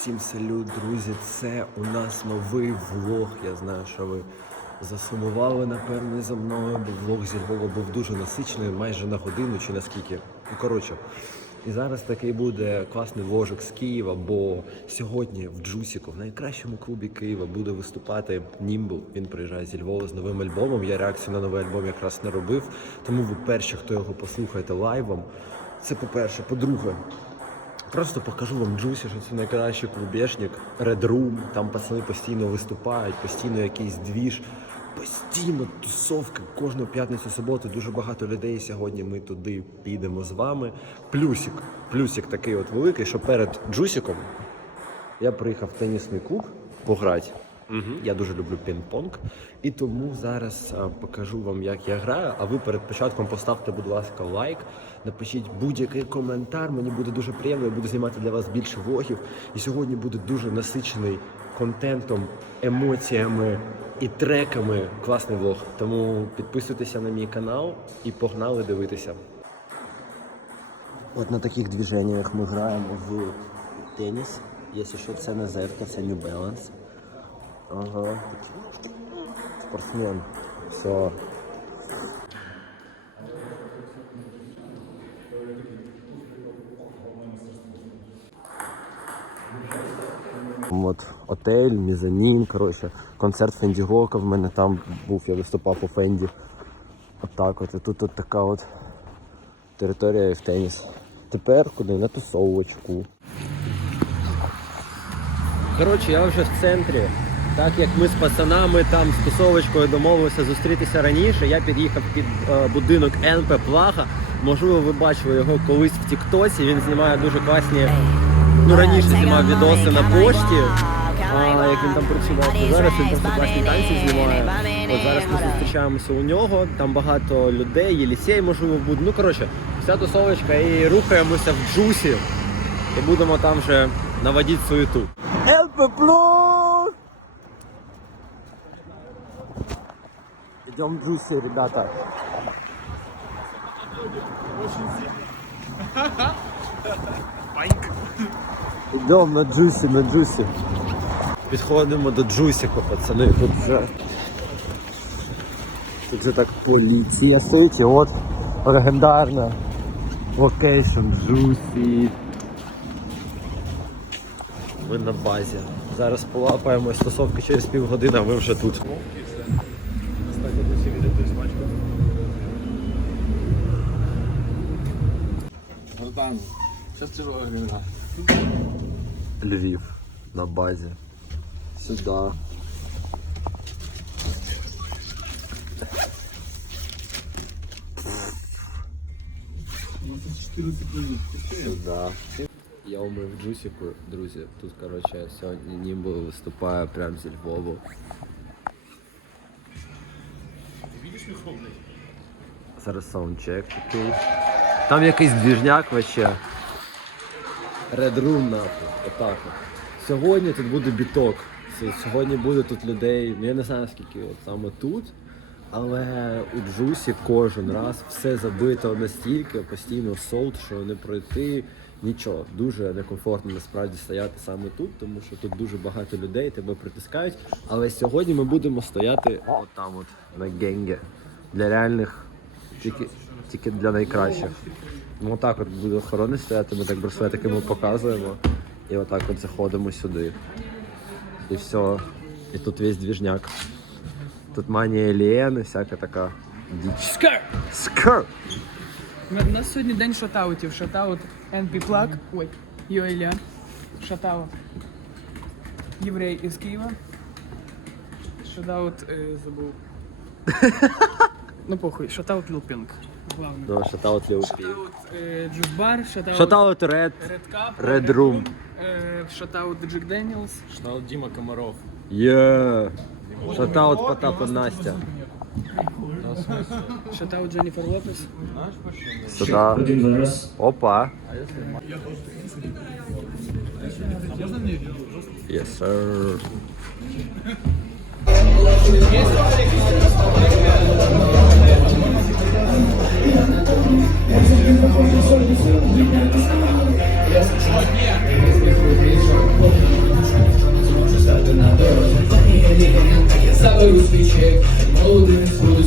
Всім салют, друзі! Це у нас новий влог. Я знаю, що ви засумували, напевне, за мною, бо влог зі Львова був дуже насичений, майже на годину чи на скільки. Ну, коротше. І зараз такий буде класний вложик з Києва, бо сьогодні в Джусіку, в найкращому клубі Києва, буде виступати Німбл. Він приїжджає зі Львова з новим альбомом. Я реакцію на новий альбом якраз не робив. Тому ви перші, хто його послухаєте лайвом. Це по-перше. По-друге, Просто покажу вам Джусі, що це найкращий клубешник, Red Room, там пацани постійно виступають, постійно якийсь двіж, постійно тусовки кожну п'ятницю, суботу, дуже багато людей. Сьогодні ми туди підемо з вами. Плюсик, плюсик такий от великий, що перед Джусіком я приїхав в тенісний клуб пограти. Угу. Я дуже люблю пінг-понг. І тому зараз а, покажу вам, як я граю. А ви перед початком поставте, будь ласка, лайк, напишіть будь-який коментар. Мені буде дуже приємно, я буду знімати для вас більше влогів. І сьогодні буде дуже насичений контентом, емоціями і треками. Класний влог. Тому підписуйтеся на мій канал і погнали дивитися. От на таких движеннях ми граємо в теніс. Якщо що, це не зерка, це New Balance. Ага. Спортсмен. Все. От отель, мізанін, коротше, концерт Фенді Гока в мене там був, я виступав у Фенді. Отак от. І тут от така от територія і в теніс. Тепер куди? На тусовочку. Коротше, я вже в центрі. Так як ми з пацанами там з тусовочкою домовилися зустрітися раніше, я під'їхав під е, будинок НП Плага. Можливо, ви бачили його колись в Тіктосі. Він знімає дуже класні. Ну раніше знімав відоси на пошті. А, як він там працював, зараз він просто класні танці знімає. От зараз ми зустрічаємося у нього, там багато людей, Єлісей, можливо, буде. Ну коротше, вся тусовочка і рухаємося в джусі. І будемо там вже наводити суету. ЛП В джуси, ребята. Идем на джусі, на джусі. Підходимо до джусіку, пацани. Тут вже. Тут вже так поліція стоїть от легендарна локейшн джусі. Ми на базі. Зараз полапаємось стосовки через півгодини, а ми вже тут. Львів на базі. Сюди. Сюди. Я умив джусіку, друзі. Тут, коротше, сьогодні Німбо виступає прямо зі Львову. Зараз саундчек такий. Там якийсь двіжняк вообще. Red Room нахуй. Отак. Сьогодні тут буде біток. Сьогодні буде тут людей, ну я не знаю скільки от саме тут. Але у Джусі кожен раз все забито настільки, постійно солд, що не пройти нічого. Дуже некомфортно насправді стояти саме тут, тому що тут дуже багато людей, тебе притискають. Але сьогодні ми будемо стояти отам, от на генге. Для реальних, тільки, тільки для найкращих. Ну отак от буде охорони стояти, ми так браслетиками показуємо. І отак от заходимо сюди. І все. І тут весь двіжняк. Тут манія Лієн і всяка така діч. Скар! Скр! У нас сьогодні день шатаутів. Шатаут NP Plug. Ой, Йоеля. Шатаут. Єврей із Києва. Шатаут е, забув. ну похуй, шатаут Lil Pink. Ну, шатаут Ліл Пі. Шатаут е, Juice Bar, шатаут Шатаут Ред. Red Cup, Red Room. е, шатаут Джек Деніелс. Штал Дима Комаров. Є. Шатаут Потап і Настя. Shout out Jennifer Lopez. Сюда. Опа. Yes, sir. Собою свечей, молодым свой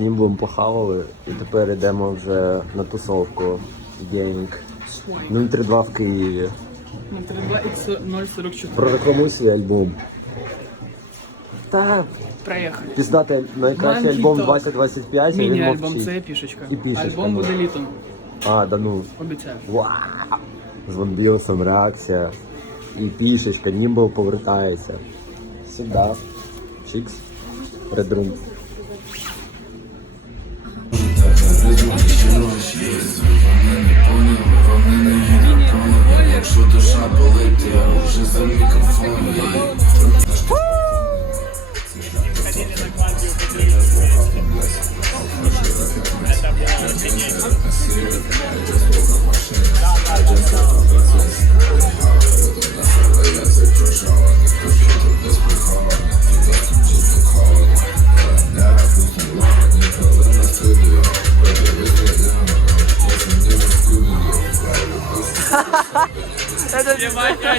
з німбом похавали і тепер йдемо вже на тусовку. Генг. 032 в Києві. 032 Прорекламуй свій альбом. Та Проїхали. піздати найкращий альбом 2025. і він Міні-альбом мовчить. це пішечка. І пішечка, Альбом буде ну. літом. А, да ну. Обіцяю. Вау! З Вонбілсом реакція. І пішечка, Німбл повертається. Сюди. Чікс. Редрум.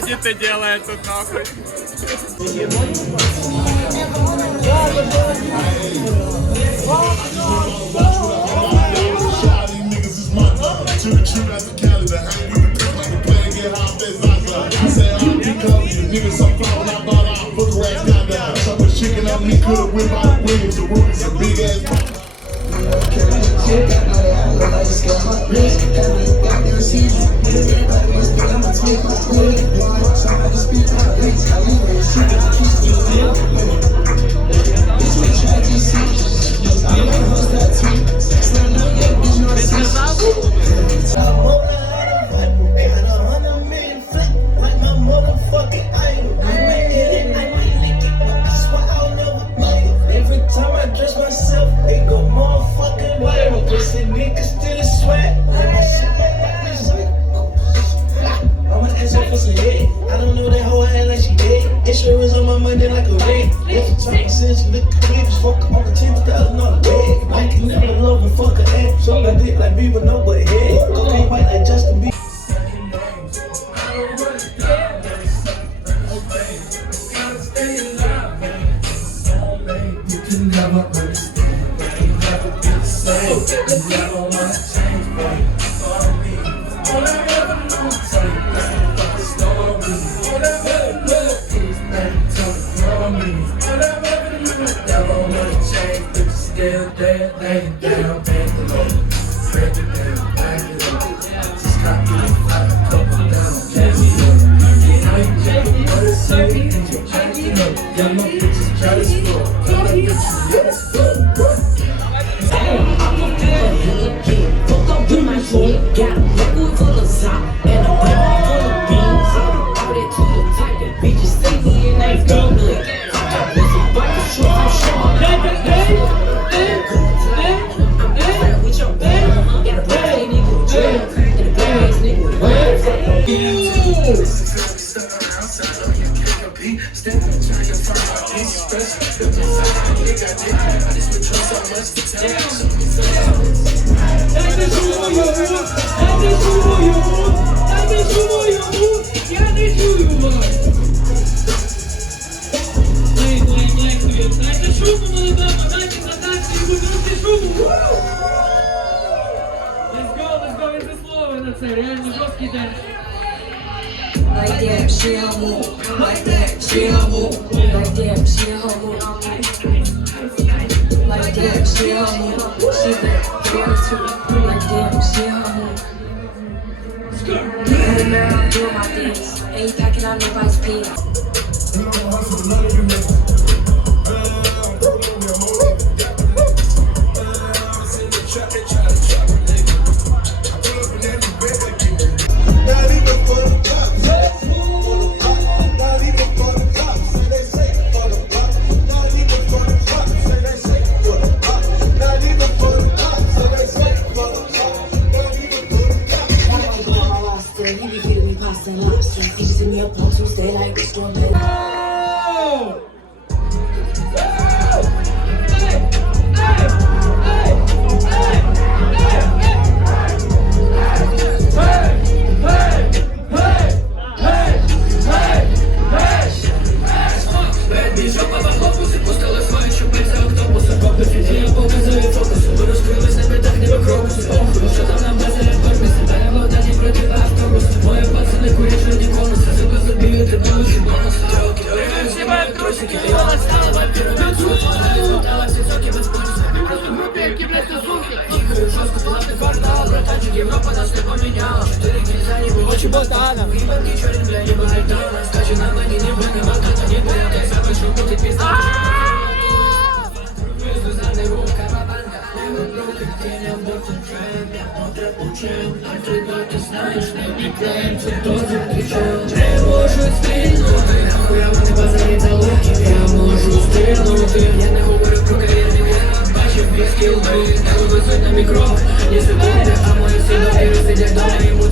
паразиты делают тут нахуй. Niggas, I'm flown, I thought I'd fuck around, goddamn. So much chicken on me, could've went by the Williams. The a big ass. Então não precisa de explorar.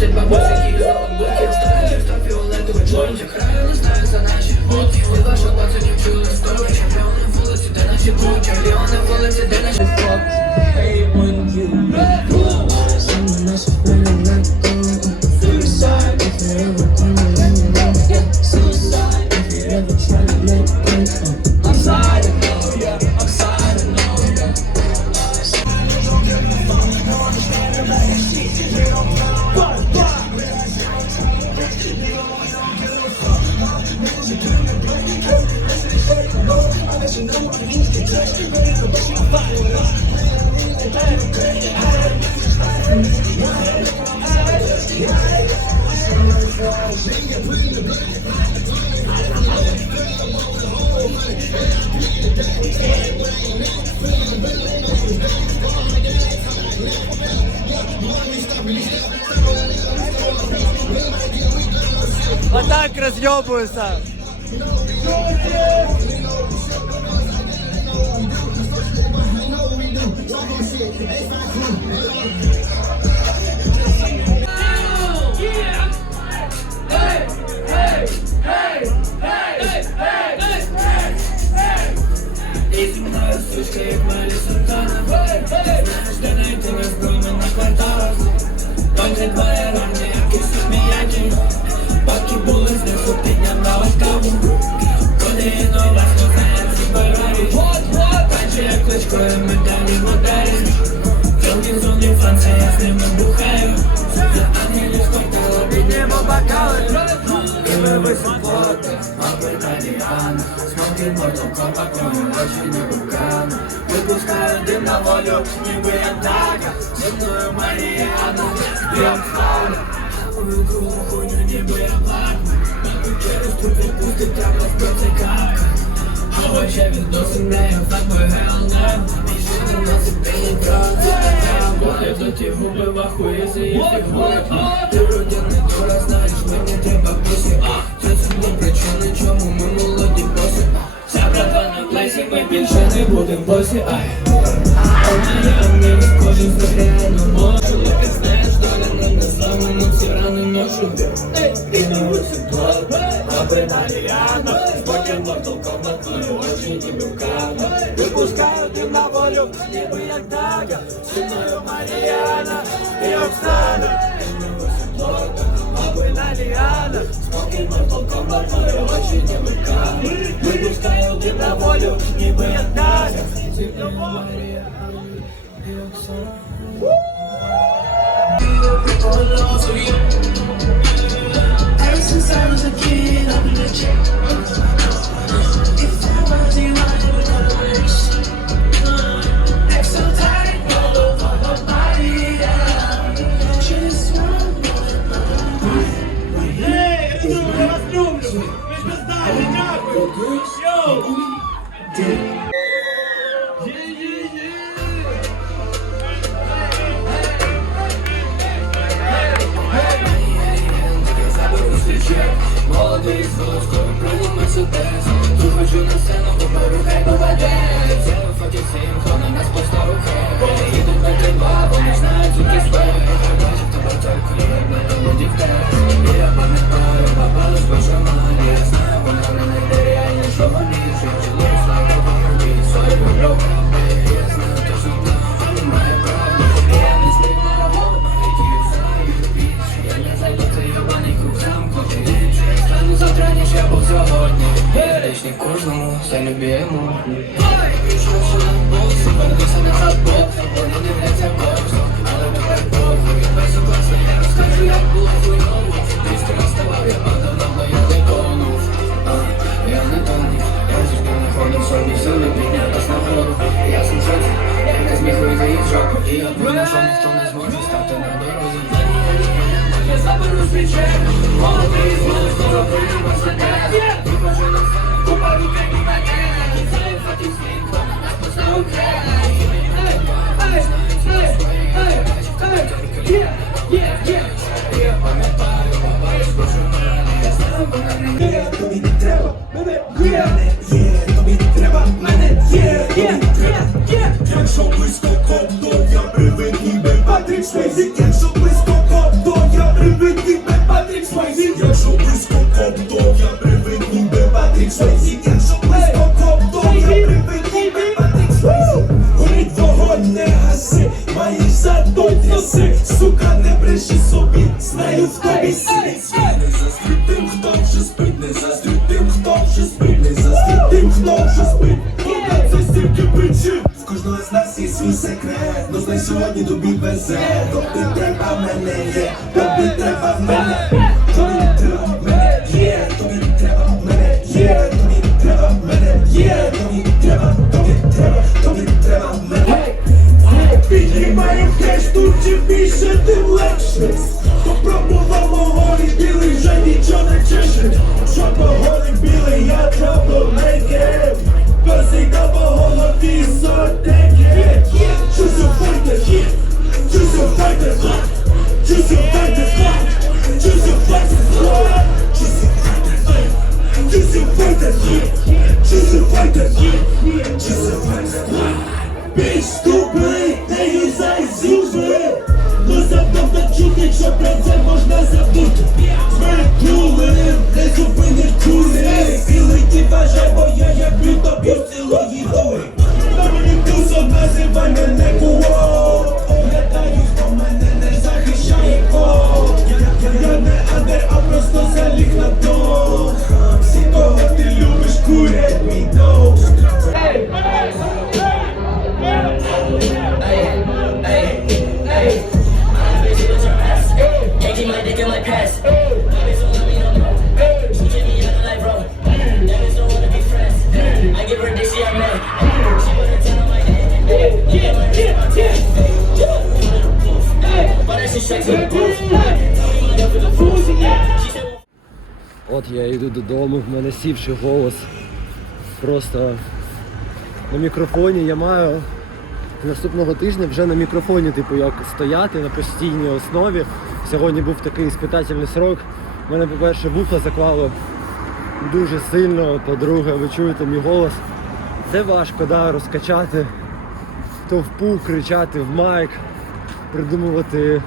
in my pussy. Отак роз'єбуюся І зі мною сучка, як Мелі Сантана Знаєш, де знайти розброми на кварталах Тонкий твоя рани, як і сміяті Поки були знизу, підняла каву Коли нова барарі Бачу, як кличкою медалі моделі Філки з OnlyFans, я з ними бухаю За ангелів з кварталу підніму бокали І ми високо, мабуть, італіяна Смоки Mortal Kombat, мої очі не руками Випускаю дим на волю, ніби я тага Зі мною Маріана, і Мою кругу хуйню, ніби я Мабуть, через трупи пустить, треба збити капка А очі відносин нею, факбой hell no Більше не носить пілітрон, Болі до ті губи, вахує за її фігури А, Ти вроді не дура, знаєш, мені треба А, Це це не причини, чому ми молоді боси. Вся братва на плесі, ми більше не будем босі Ай, Вона не кожен з аби Італіано Спокій Mortal очі ніби в Випускаю дим на волю, ніби як Дага Зі мною Маріана і Оксана І аби Італіано Спокій Mortal Kombat, твої очі ніби в Випускаю дим на волю, ніби як Дага Зі мною Маріана і Оксана Ever since I time as I get, I'm legit. Молодий з волоском, прийняв мерседес Виходжу на сцену, говорю, хай попаде Це фоті всім, хто на нас постарухає Їдуть на три-два, вони знають, справи Я бачив тебе тільки, як на молоді втек І я пам'ятаю, попали з божана Я знаю, вона мене нереально, що вони життя Лиса, як вони, свої люблю знаходив собі сили піднятись нагору Я сенсація, я не зміг вийти із жопу І я думав, що ніхто не зможе заберу свіче Молодий знову знову поїмо себе Купа людей і мене Кінцяю фотів світло Нас поставив край Ей, ей, ей, ей, Є, є, є Я пам'ятаю, бабай, скочу Я знаю, вона не Є, тобі не треба мене, є, є, тобі не треба мене, є, тобі не треба. Якщо близько то я привик ніби Патрік Свейзі. Якщо близько то я привик ніби Патрік Свейзі. Якщо близько коп, то я привик ніби Патрік Свейзі. Якщо близько коп, я привик ніби Патрік Свейзі. Горить вогонь, не гаси, маєш за той тряси. Сука, не бреши собі, знаю в тобі сіль. Не заздрю тим, хто вже спить, не заздрю тим, хто вже спить, не заздрю тим, хто вже спить. Пока це стільки причин. В кожного з нас є свій секрет. Ну знай сьогодні тобі везе. Тобі треба в мене є, тобі треба в мене. Choose your fighter, choose your fighter, choose your fighter, choose your fighter, choose your fighter, choose your fighter. Більш тупий, не юзай зуби Ну завдав чути, що про це можна забути Звернули, не зупинить кури Білий ти бажай, бо я як люто б'ю цілої дури На мені тусом називай мене Додому, в мене сівший голос. Просто на мікрофоні я маю наступного тижня вже на мікрофоні, типу, як стояти на постійній основі. Сьогодні був такий іспитательний срок. У мене, по-перше, вуха заклало дуже сильно, по-друге, ви чуєте мій голос. Це важко, да, розкачати, то в пух, кричати в майк, придумувати,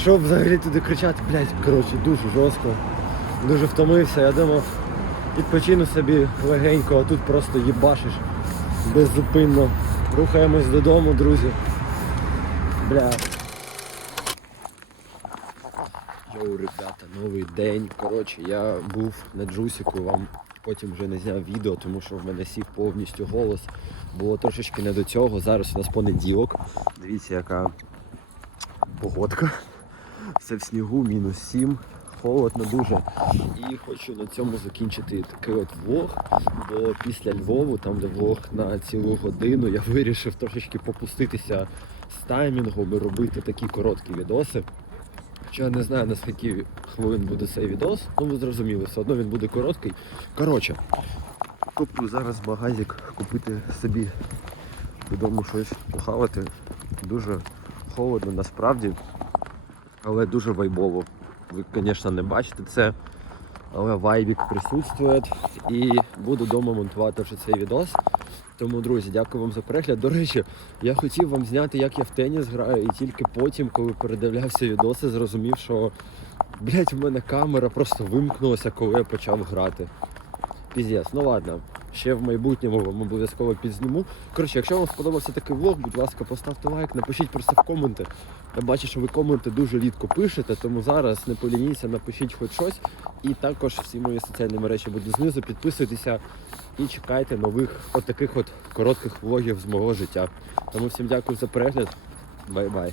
що взагалі туди кричати, блядь, коротше, дуже жорстко. Дуже втомився, я думав, відпочину собі легенько, а тут просто їбашиш беззупинно. Рухаємось додому, друзі. Бля. Йоу, ребята, новий день. Коротше, я був на джусіку, вам потім вже не зняв відео, тому що в мене сів повністю голос. Було трошечки не до цього. Зараз у нас понеділок. Дивіться, яка погодка. Все в снігу, мінус 7, холодно дуже. І хочу на цьому закінчити такий от влог, бо після Львову, там де влог на цілу годину, я вирішив трошечки попуститися з таймінгом і робити такі короткі відоси. Хоча я не знаю на скільки хвилин буде цей відос, ну ви зрозуміли, все одно він буде короткий. Коротше, куплю зараз магазик купити собі додому щось похавати. Дуже холодно насправді але дуже вайбово. Ви, звісно, не бачите це, але вайбік присутствує. І буду вдома монтувати вже цей відос. Тому, друзі, дякую вам за перегляд. До речі, я хотів вам зняти, як я в теніс граю, і тільки потім, коли передивлявся відоси, зрозумів, що блять, в мене камера просто вимкнулася, коли я почав грати. Піздець, ну ладно. Ще в майбутньому вам обов'язково підзніму. Коротше, якщо вам сподобався такий влог, будь ласка, поставте лайк, напишіть просто в коменти. Я бачу, що ви коменти дуже рідко пишете, тому зараз не полініться, напишіть хоч щось. І також всі мої соціальні мережі будуть знизу. Підписуйтеся і чекайте нових от от коротких влогів з мого життя. Тому всім дякую за перегляд. Бай-бай.